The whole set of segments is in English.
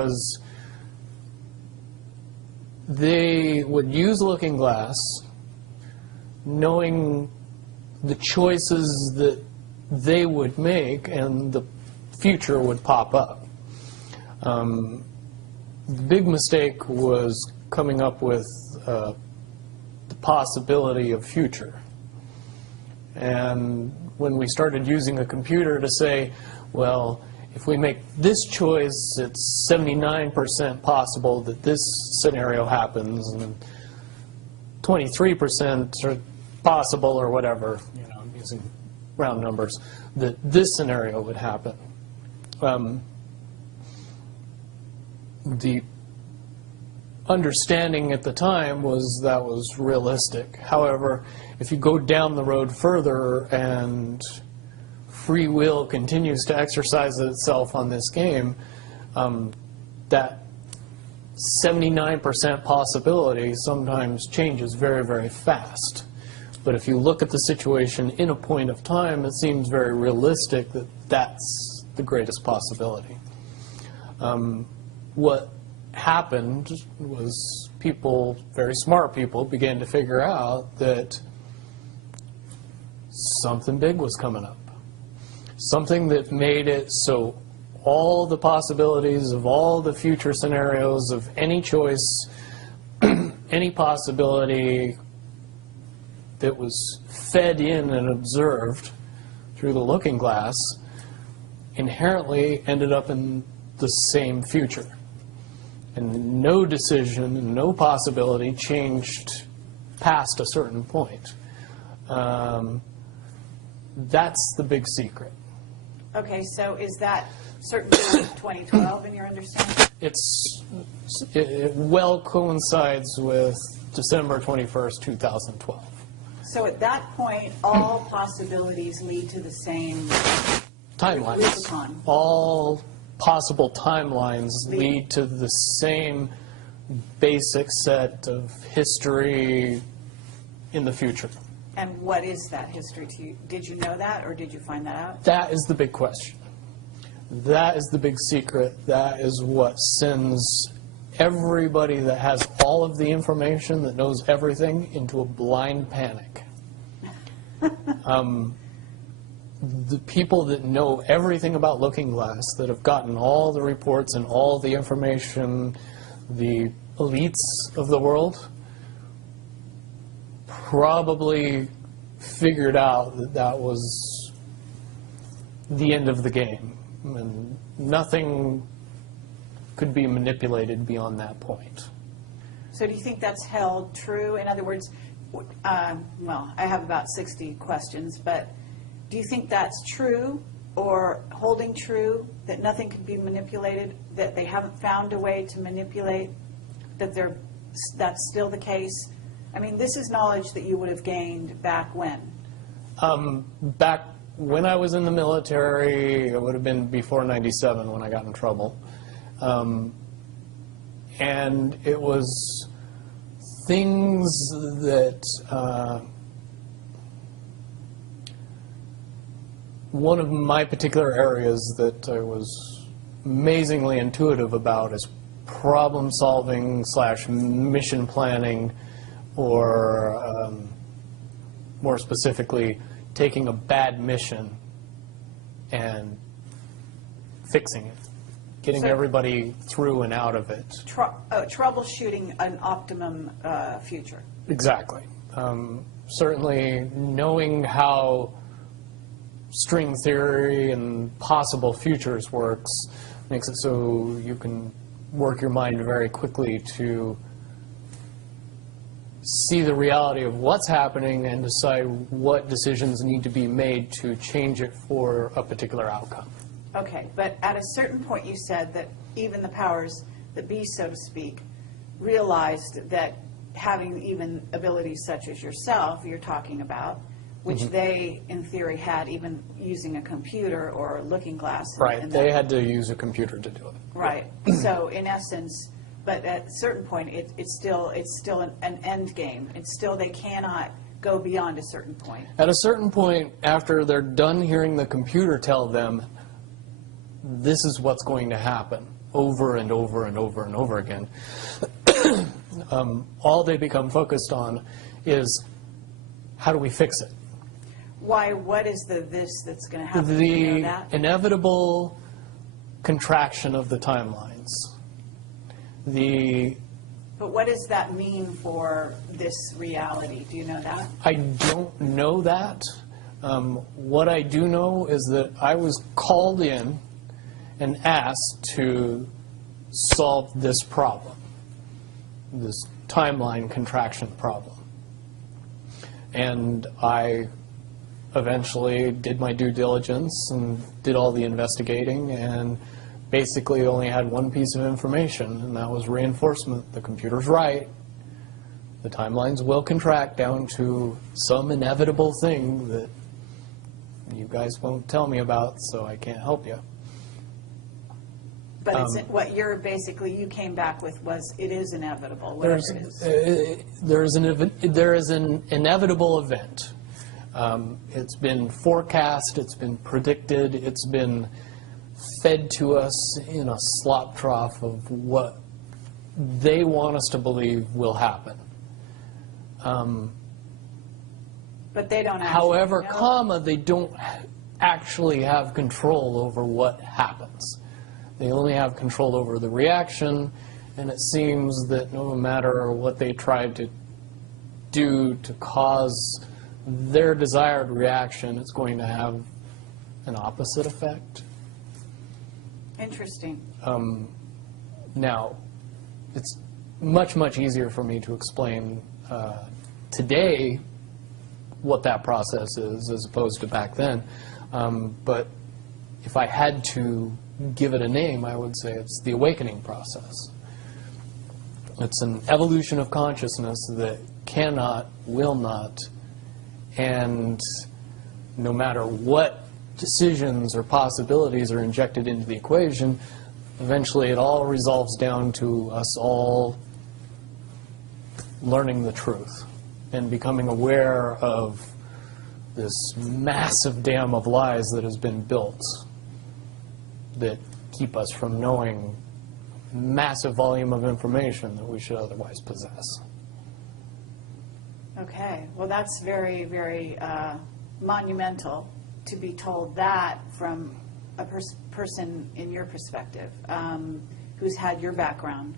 was they would use Looking Glass knowing the choices that they would make and the future would pop up. The big mistake was coming up with the possibility of future. And when we started using a computer to say, well, if we make this choice, it's 79% possible that this scenario happens, and 23% are possible, or whatever, you know, I'm using round numbers, that this scenario would happen. The understanding at the time was that was realistic. However, if you go down the road further and free will continues to exercise itself on this game, that 79% possibility sometimes changes very, very fast. But if you look at the situation in a point of time, it seems very realistic that that's the greatest possibility. What happened was people, very smart people, began to figure out that something big was coming up. Something that made it so all the possibilities of all the future scenarios of any choice, any possibility that was fed in and observed through the Looking Glass inherently ended up in the same future. And no decision and no possibility changed past a certain point. That's the big secret. Okay, so is that certainly 2012 in your understanding? It well coincides with December 21st, 2012. So at that point, all possibilities lead to the same timelines. Rubicon. All possible timelines lead to the same basic set of history in the future. And what is that history to you? Did you know that, or did you find that out? That is the big question. That is the big secret. That is what sends everybody that has all of the information, that knows everything, into a blind panic. The people that know everything about Looking Glass, that have gotten all the reports and all the information, the elites of the world, probably figured out that that was the end of the game, and nothing could be manipulated beyond that point. So do you think that's held true? In other words, well, I have about 60 questions, but do you think that's true, or holding true, that nothing can be manipulated, that they haven't found a way to manipulate, that that's still the case? I mean, this is knowledge that you would have gained back when? Back when I was in the military, it would have been before '97 when I got in trouble. And it was things that one of my particular areas that I was amazingly intuitive about is problem solving / mission planning, or more specifically, taking a bad mission and fixing it, getting everybody through and out of it. Troubleshooting an optimum future. Exactly. Certainly knowing how string theory and possible futures works makes it so you can work your mind very quickly to see the reality of what's happening and decide what decisions need to be made to change it for a particular outcome. Okay, but at a certain point you said that even the powers that be, so to speak, realized that having even abilities such as yourself, you're talking about, which they, in theory, had even using a computer or a Looking Glass. Right, they had to use a computer to do it. Right, so in essence, but at a certain point, it's still an end game. It's still, they cannot go beyond a certain point. At a certain point, after they're done hearing the computer tell them, this is what's going to happen, over and over and over and over again, all they become focused on is how do we fix it? Why? What is the this that's going to happen? Do you know The that? inevitable contraction of the timelines. But what does that mean for this reality? Do you know that? I don't know that. What I do know is that I was called in and asked to solve this problem, this timeline contraction problem. And I eventually did my due diligence and did all the investigating and basically only had one piece of information, and that was reinforcement. The computer's right. The timelines will contract down to some inevitable thing that you guys won't tell me about, so I can't help you. But what you're basically, you came back with was it is inevitable, whatever it is. There is an inevitable event. It's been forecast, it's been predicted, it's been fed to us in a slop trough of what they want us to believe will happen. But they don't actually However, know. they don't actually have control over what happens. They only have control over the reaction, and it seems that no matter what they try to do to cause their desired reaction, it's going to have an opposite effect. Interesting. Now, it's much, much easier for me to explain today what that process is as opposed to back then. But if I had to give it a name, I would say it's the awakening process. It's an evolution of consciousness that cannot, will not, and no matter what decisions or possibilities are injected into the equation, eventually it all resolves down to us all learning the truth and becoming aware of this massive dam of lies that has been built that keep us from knowing massive volume of information that we should otherwise possess. Okay. Well, that's very, very monumental to be told that from a person in your perspective, who's had your background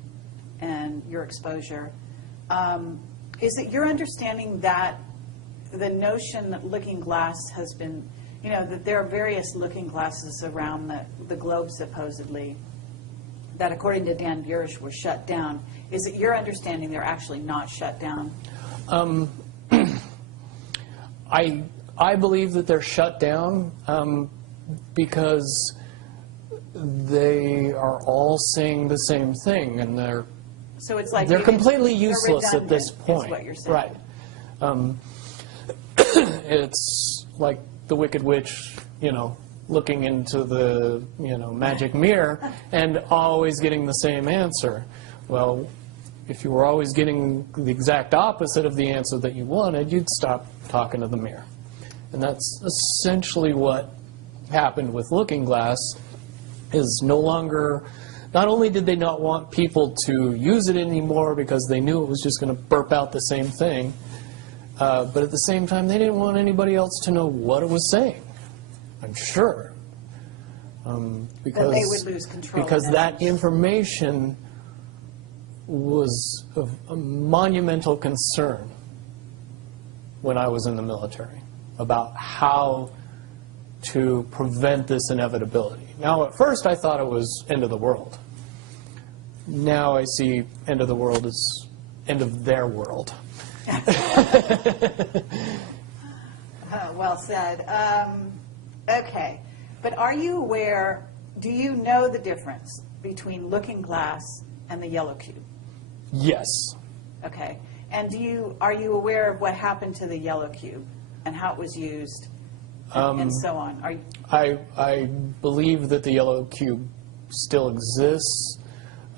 and your exposure. Is it your understanding that the notion that looking glass has been, that there are various looking glasses around the globe supposedly, that according to Dan Burish were shut down. Is it your understanding they're actually not shut down? I believe that they're shut down because they are all saying the same thing, and they're completely useless at this point. Is what you're saying. Right. It's like the Wicked Witch, looking into the magic mirror and always getting the same answer. Well, if you were always getting the exact opposite of the answer that you wanted, you'd stop talking to the mirror. And that's essentially what happened with Looking Glass, is not only did they not want people to use it anymore because they knew it was just going to burp out the same thing, but at the same time, they didn't want anybody else to know what it was saying, I'm sure. Because they would lose control. Because that information was of a monumental concern when I was in the military about how to prevent this inevitability. Now, at first, I thought it was end of the world. Now I see end of the world as end of their world. Well said. Okay. But are you aware, do you know the difference between Looking Glass and the yellow cube? Yes. Okay. And are you aware of what happened to the yellow cube and how it was used and so on? I believe that the yellow cube still exists.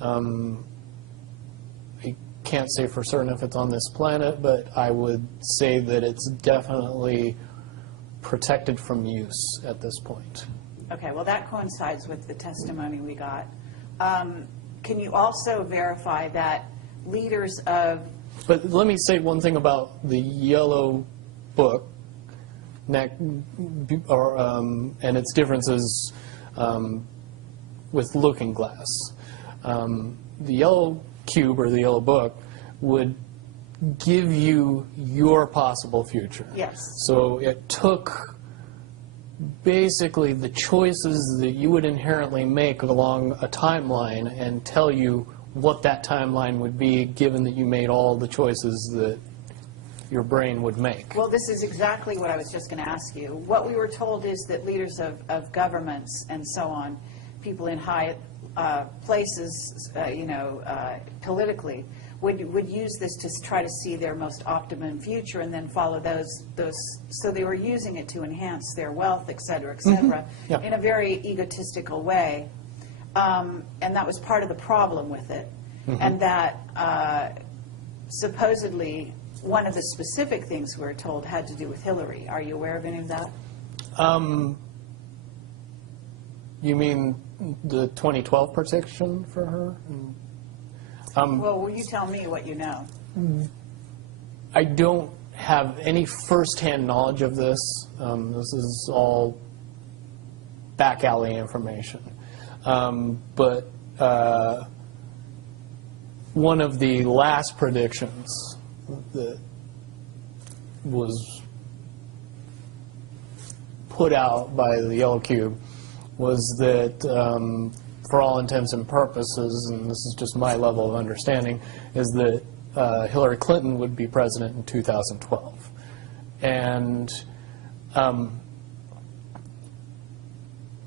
I can't say for certain if it's on this planet, but I would say that it's definitely protected from use at this point. Okay, well, that coincides with the testimony we got. can you also verify that leaders of... But let me say one thing about the Yellow Book and its differences with Looking Glass. The Yellow Cube or the Yellow Book would give you your possible future. Yes. So it took basically the choices that you would inherently make along a timeline and tell you what that timeline would be, given that you made all the choices that your brain would make. Well, this is exactly what I was just going to ask you. What we were told is that leaders of governments and so on, people in high places, politically, would use this to try to see their most optimum future and then follow those. So they were using it to enhance their wealth, et cetera, Yeah. in a very egotistical way. And that was part of the problem with it. And that supposedly one of the specific things we were told had to do with Hillary. Are you aware of any of that? You mean the 2012 prediction for her? Well, will you tell me what you know? I don't have any first-hand knowledge of this. This is all back alley information. But one of the last predictions that was put out by the Yellow Cube was that, for all intents and purposes, and this is just my level of understanding, is that Hillary Clinton would be president in 2012. And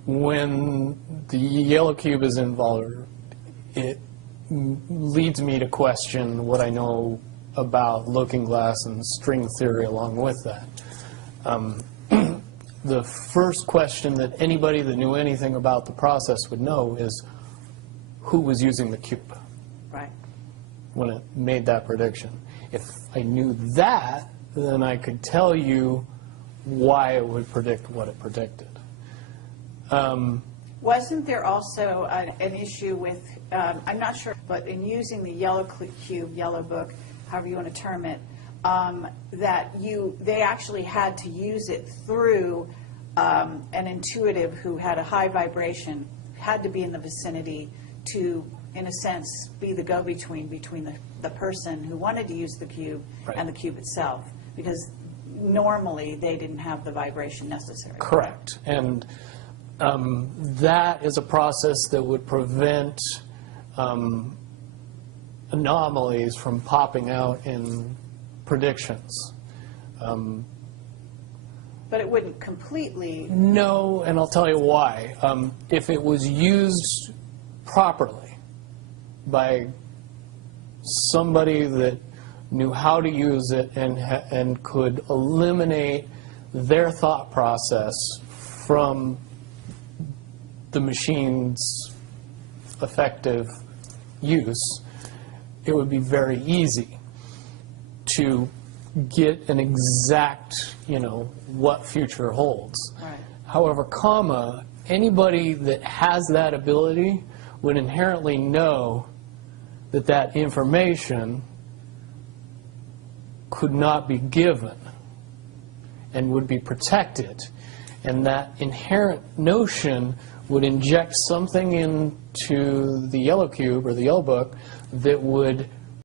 when the Yellow Cube is involved, it leads me to question what I know about Looking Glass and string theory along with that. The first question that anybody that knew anything about the process would know is who was using the cube Right. when it made that prediction. If I knew that, then I could tell you why it would predict what it predicted. Wasn't there also an issue with, I'm not sure, but in using the Yellow Cube, Yellow Book, however you want to term it, that they actually had to use it through an intuitive who had a high vibration, had to be in the vicinity to, in a sense, be the go-between between the person who wanted to use the cube Right. and the cube itself, because normally they didn't have the vibration necessary. Correct. And that is a process that would prevent anomalies from popping out in predictions. But it wouldn't completely... No, and I'll tell you why. If it was used properly by somebody that knew how to use it and could eliminate their thought process from the machine's effective use, it would be very easy to get an exact, what future holds. Right. However, anybody that has that ability would inherently know that that information could not be given and would be protected. And that inherent notion would inject something into the Yellow Cube or the Yellow Book that would